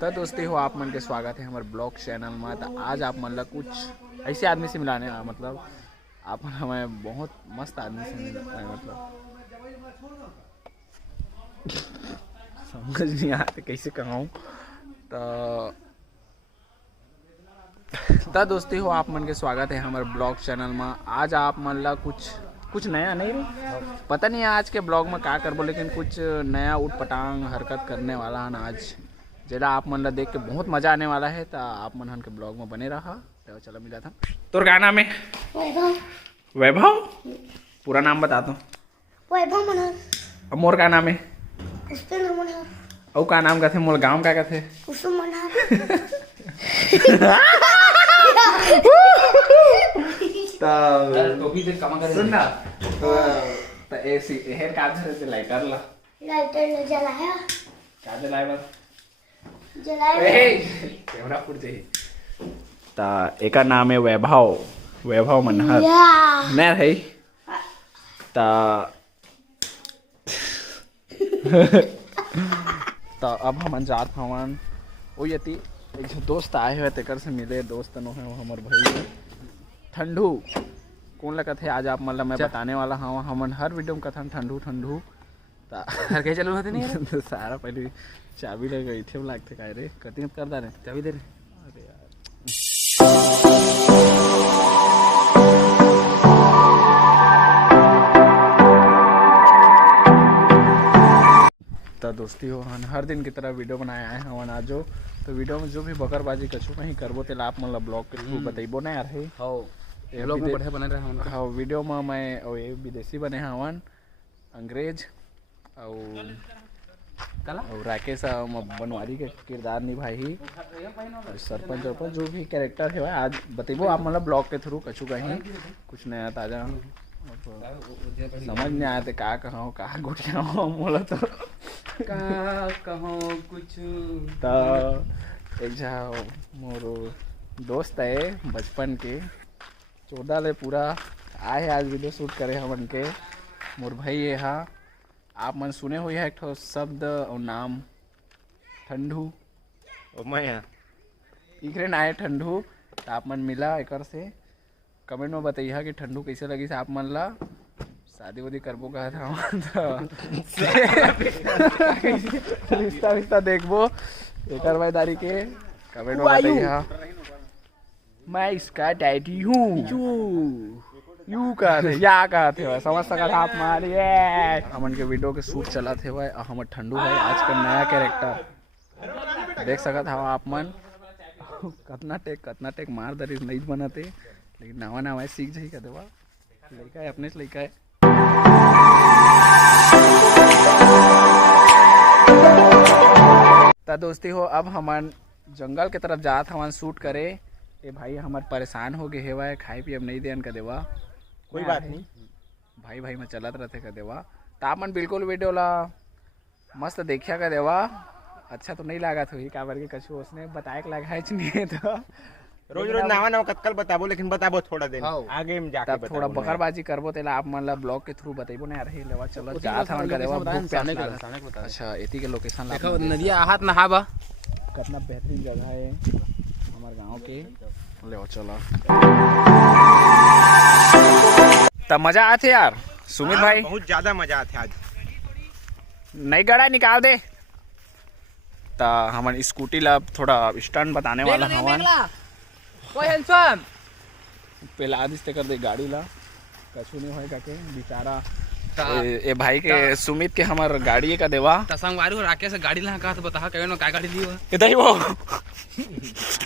तो दोस्ती हो आप मन के स्वागत है हमारे ब्लॉग चैनल में। तो आज आप मन ला कुछ ऐसे आदमी से मिलाने मतलब आप हमें बहुत मस्त आदमी से मिलाने मतलब समझ नहीं आते कैसे कहूँ। तो दोस्ती हो आप मन के स्वागत है हमारे ब्लॉग चैनल में। आज आप मन ला कुछ नया नहीं पता नहीं आज के ब्लॉग में क्या करबो, लेकिन कुछ नया उठपटांग हरकत करने वाला है आज, जरा आप मन ला देख के बहुत मजा आने वाला है। तो आप मन हन के ब्लॉग में बने रहा। तो चलो मिला था। तोर क्या नाम है? वैभव। पूरा नाम बता दो। वैभव मनहर। अब मोर का नाम है? पुष्पेंद्र मनहर। और का नाम कहते मोर गाँव का कहते? कुसुम मनहर। टोपी से कमा कर सुन ना। तो ऐसी हेयर काट से लाइटर ला जलाया का जलाए बस जलाया कैमरा फुट जाए। ता एका नाम है वैभव मनहर नहीं है। ता तो अब हम जात हवन वो यति एक जो दोस्त आए हुए तेकर से मिले। दोस्त नो है हमार भाई ठंडू कौन लगा थे आज आप मतलब मैं बताने वाला हाँ। हमन हर वीडियो में कथन ठंडू घर के चलो होते नहीं तो सारा पहले चाबी लगे इथे लागते काय रे कटिंग कर दा रे चाबी दे रे। अरे यार तो दोस्ती हो हम हर दिन की तरह वीडियो बनाए आए हवन आज। तो वीडियो में जो भी बकरबाजी कछु कहीं करबो तेला आप मन ला ब्लॉग के थ्रू बताइबो ना यार है। ब्लॉग में बढ़िया बने रहे हम। हाँ वीडियो में मैं ये विदेशी बने हवन अंग्रेज और राकेश बनवारी के किरदार निभाई और सरपंच जो भी कैरेक्टर है आज बतेबो आप मतलब ब्लॉग के थ्रू कछु कहीं कुछ नया ताजा समझ नहीं आया थे का कहूँ का गुटिया बोला तो कहूँ कुछ। तो एक जा मोर दोस्त है बचपन के 14 ले पूरा आए आज वीडियो शूट करे हमन के मोर भाई ये हा। आप मन सुने हुए है एक ठो शब्द और नाम ठंडू इकरे ना है ठंडू। तो आप मन मिला एक से कमेंट में बताइए कि ठंडू कैसे लगी से आप मन ला शादी वादी करबो कहा था रिश्ता विश्ता देखबो एक भाईदारी के कमेंट में बताइए। मैं इसका डैडी हूँ यू कहते या कहते समझ सकते आप मारिए। हमन के वीडियो के शूट चला थे भाई हमर ठंडू भाई आज का नया कैरेक्टर देख सकत हो आप मन। कतना टेक मार दरिस नहीं बनाते लेकिन नवा सीख जाही कर देवा लड़का है अपने से लड़का है। तो दोस्ती हो अब हमन जंगल के तरफ जात हवन शूट करे। ये भाई हमारे परेशान हो गए हेवा खाए पिए नहीं देन का देवा कोई बात नहीं भाई में चलत रहते का देवा। तो आप मन बिल्कुल वीडियो ला मस्त देखिया का देवा। अच्छा तो नहीं लगा थी का बार के कछु उसने बताए के लगा नहीं तो रोज नवा कतकल बताबो लेकिन बताबो थोड़ा दिन आगे में जाके तब थोड़ा बकरबाजी करबो तेला आप मन ला ब्लॉग के थ्रू बताइबो ना रही लेवा चलो जात हमन का देवा बता। अच्छा एती के लोकेशन ला देखो नदिया आहत नहाबा कितना बेहतरीन जगह है हमारे गांव के ले चलो। तब मजा आते यार सुमित भाई बहुत ज्यादा मजा आते आज नई गड़ा निकाल दे। तो हमारे स्कूटी ला थोड़ा स्टंट बताने वाला हवन पहला आदिश कर दे गाड़ी ला कछु नहीं होएगा के बेचारा ए भाई के सुमित के हमार गाड़ी का देवा संगवारी हो राकेश गाड़ी ला का तो बता कहियो का गाड़ी ली हो इधर वो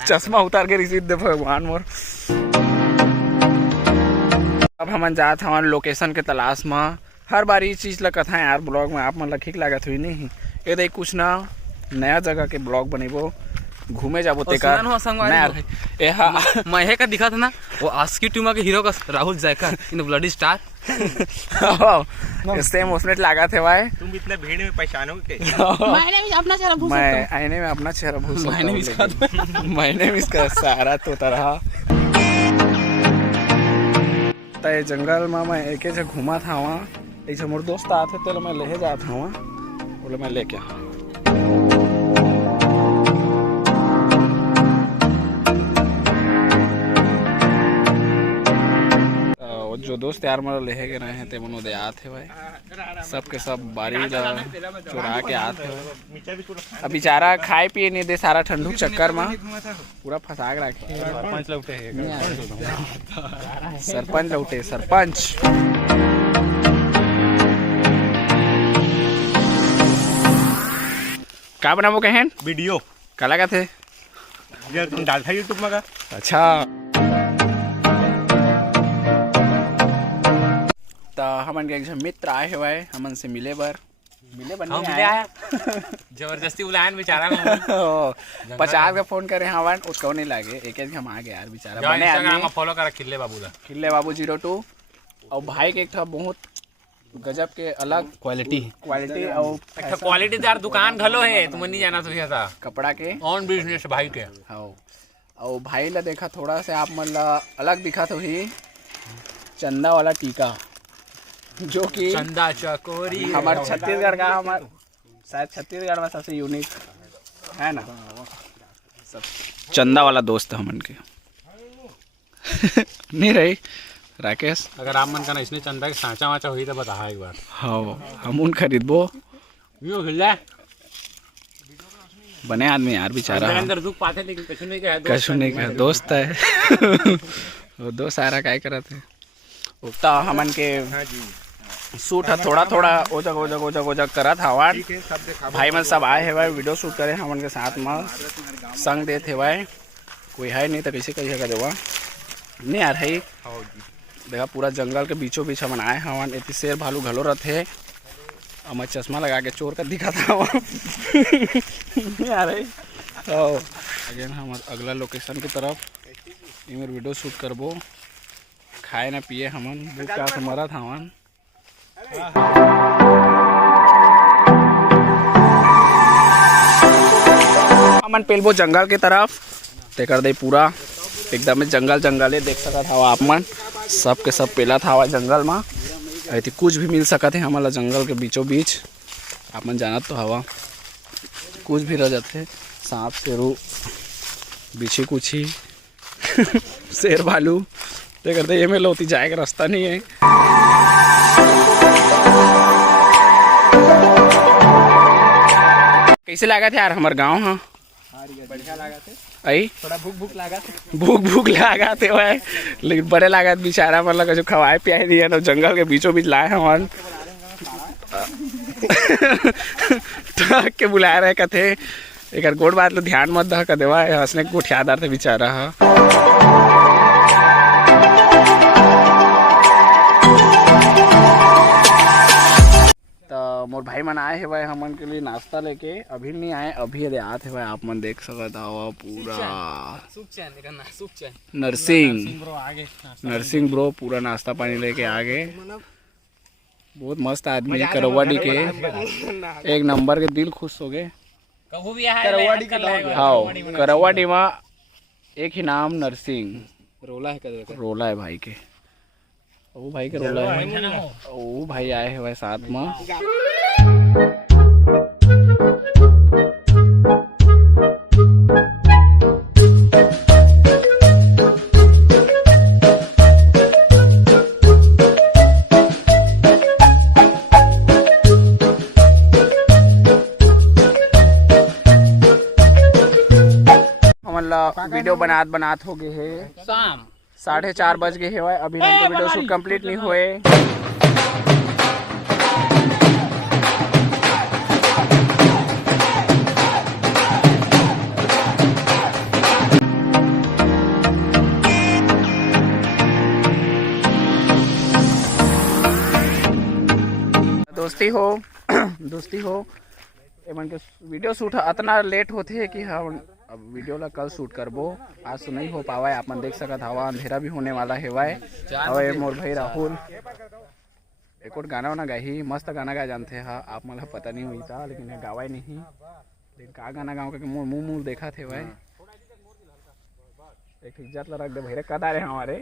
चश्मा उतार के रिसीव दे भगवान मोर। अब हम जात हमारे लोकेशन के तलाश में हर बार ये चीज ला कथा यार ब्लॉग में आप मन ला ठीक लागत हुई नहीं ये देख कुछ ना नया जगह के ब्लॉग बनेबो घूमे जाबो तेका ए हां मैं का दिखा था ना वो आस्की टूमा के हीरो का राहुल जैकर इन ब्लडी स्टार सेम उसने लगा थे भाई। तुम इतने भीड़ में पहचानोगे मैंने भी अपना चेहरा भूल सकता हूं। मैं आईने में अपना चेहरा भूल सकता हूं मैंने भी इसका सारा तो तरह तो जंगल में मैं एक जगह घूमा था वहाँ ऐसे मोर दोस्त आते तो मैं ले जाता हूँ बोले मैं लेके दोस्त यार मन लेहे के रहे ते मनो दे आथे भाई सबके सब बारी ला चुरा के आथे अब बेचारा खाए पिए नहीं दे सारा ठंडू चक्कर में पूरा फंसा के रखे सरपंच लौटे सरपंच का बनाबो कहें वीडियो काला का थे यार तुम डालता यूट्यूब में का अच्छा तो हमन के एक झन मित्र आए हुए हमन से मिले बर मिले बने आया जबरदस्ती बुलायन बेचारा 50 का फोन करे हवन उसको नहीं लागे एक हम आ गए यार बेचारा बने आदमी फॉलो कर खिल्ले बाबू ला खिल्ले बाबू 02 और भाई के एक था बहुत गजब के अलग क्वालिटी और अच्छा क्वालिटीदार दुकान घलो है तुम नहीं जाना तो था कपड़ा के ऑन बिजनेस भाई के हाँ और भाई ला देखा थोड़ा सा आप मन ला अलग दिखा तो ही चंदा वाला टीका जो कि चंदा चकोरी हमारे छत्तीसगढ़ का हमारे शायद छत्तीसगढ़ में सबसे यूनिक है ना सब चंदा वाला दोस्त है हमन के नहीं रही राकेश अगर आप मन का इसने चंदा के सांचा वाचा हुई तो बता एक बार हाँ हम उन खरीदबो यो खिल्ला बने आदमी यार बेचारा अंदर दुख पाते लेकिन कछु नहीं कहा दोस्त है वो दो सारा काय करत है उतना हमन के शूट है थोड़ा थोड़ा ओजग करत हवन भाई मन सब आए है वीडियो शूट करे हमन के साथ में संग देते है कोई है नहीं तो कैसे कैसे कर देवा नहीं यार है देखा पूरा जंगल के बीचों बीच हमन आए हवन इतनी शेर भालू घलो रहते और मैं चश्मा लगा के चोर का दिखा था यार अगेन हम अगला लोकेशन की तरफ इमें वीडियो शूट करबो खाए ना पिए हमन भूखा से मरत हवन हमन पेलबो जंगल की तरफ ते कर दे पूरा एकदम जंगल देख सकत हवा आप मन सब के सब पेला था हवा जंगल में ऐसे कुछ भी मिल सकते हैं हमारा जंगल के बीचों बीच आप मन जानत तो हवा कुछ भी रह जाते सांप शेरू बिछी कुछी शेर भालू ते करते ये में लोती जाए का रास्ता नहीं है कैसे लगा थे यार हमारे गाँव हाँ बढ़िया लगा थे आई थोड़ा भूख लगा थे भूख लगा थे भाई लेकिन बड़े लागत बेचारा मतलब जो खवाए पियाए दिया तो जंगल के बीचों बीच लाए हमारे ठग के बुला रहे कथे एक गोड़ बात लो ध्यान मत दा कर देवा हंसने गोठियादार थे बेचारा हा मोर भाई मन आए है भाई हमन के लिए नाश्ता लेके अभी नहीं आए अभी अरे आते भाई आप मन देख सकत हवा पूरा नरसिंह ब्रो पूरा नाश्ता पानी लेके आ गए बहुत मस्त आदमी है करवाड़ी के एक नंबर के दिल खुश हो गए हाँ करवाड़ी में एक ही नाम नरसिंह रोला है भाई के वो भाई के रोला है वो भाई आए हैं भाई साथ में वीडियो बनात हो गए है शाम 4:30 बज गए है अभी हमको वीडियो शूट कंप्लीट नहीं हुए दोस्ती हो एमन के वीडियो शूट इतना लेट होते है कि हम अब वीडियो ला कल शूट करबो आज तो नहीं हो पावा है आप मन देख सकत हवा अंधेरा भी होने वाला है वाय और मोर भाई राहुल एक और गाना वाना गाही मस्त गाना गा जानते हैं आप मन पता नहीं हुई था लेकिन गावा नहीं लेकिन का गाना गाँव के मुँह देखा थे भाई एक इज्जत ला रख दे भैरे कदा रहे हमारे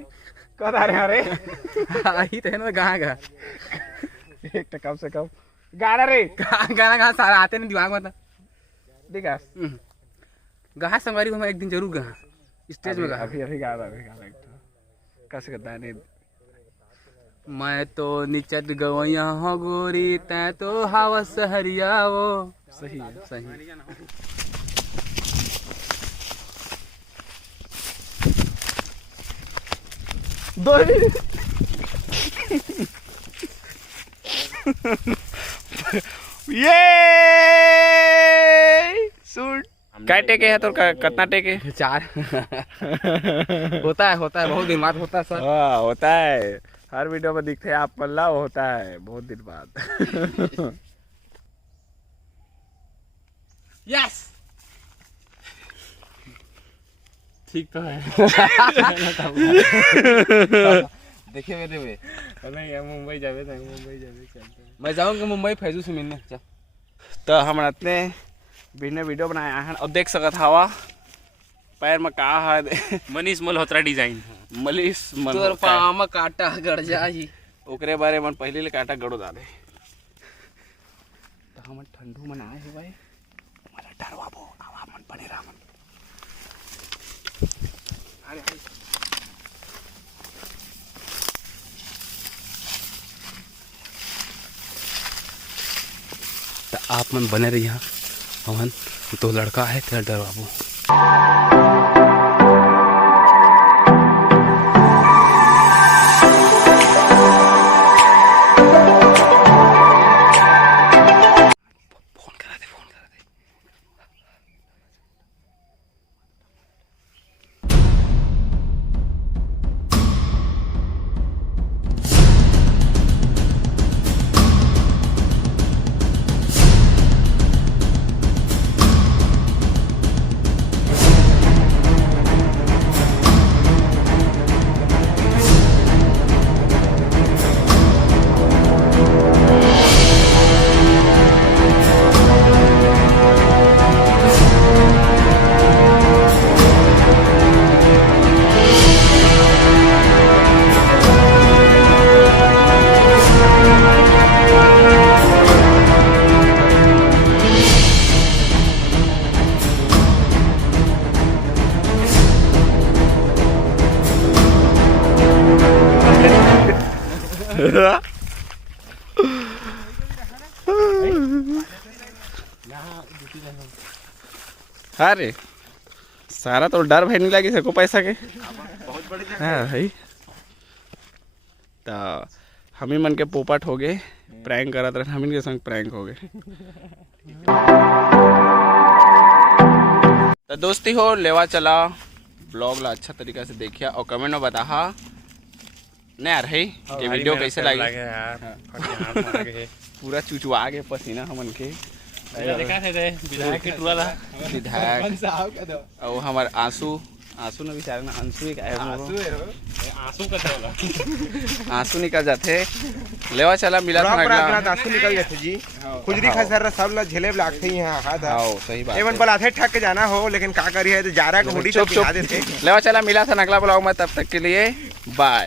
आई थे ना कहाँ गा एक तो कम से कम गाना रे गाना सारा आते नहीं दिमाग में देखा गा संगवारी को मैं एक दिन जरूर गा स्टेज में गा अभी गा रहा कैसे करता है नहीं मैं तो निचट गवैया हो गोरी तै तो हवस हरिया वो। सही है। सही। दो ये सूट काय टेके है तो कितना टेके? 4 होता है बहुत दिन बाद होता है सर। हाँ होता है, हर वीडियो में दिखते हैं आप पल्ला, होता है बहुत दिन बाद। यस ठीक तो है। देखिए मेरे में मुंबई जावे चलते। मैं जाऊंगा मुंबई फैजू से मिलने। चल तो हम इतने बिना वीडियो बनाया है और देख सकत हवा पैर में का है मनीष मल्होत्रा डिजाइन मलिस तोर पाम काटा गड़ जाई। ओकरे बारे में पहले ले काटा गड़ो दादे। तो हम ठंडू में आए हैं भाई, हमारा डरवाबो आवा मन बने रामन। अरे तो आप मन बने रही हमन तो लड़का है तेरा डर बाबू। अरे सारा तो डर भाई नहीं लगी सको पैसा के बहुत बड़े हाँ भाई। तो हम ही मन के पोपट हो गए, प्रैंक करत रहे, हम के संग प्रैंक हो गए। तो दोस्ती हो लेवा चला ब्लॉग ला अच्छा तरीका से देखिया और कमेंट में बता नहीं आ रही ये वीडियो कैसे लगी यार। पूरा चुचुआ गए पसीना हमन के विधायक के टूरा ला विधायक और हमारे आंसू ने बेचारे ना अंशु ही आंसू का होला आंसू निकल जाते लेवा चला मिला था अगला आंसू निकल जाते जी। खुजरी खसर सब ला झेले लागते ही हां हां सही बात एवन बलाथे ठक के जाना हो लेकिन का करी है तो जारा को हुडी सब बिठा देते। लेवा चला मिला था अगला ब्लॉग में, तब तक के लिए बाय।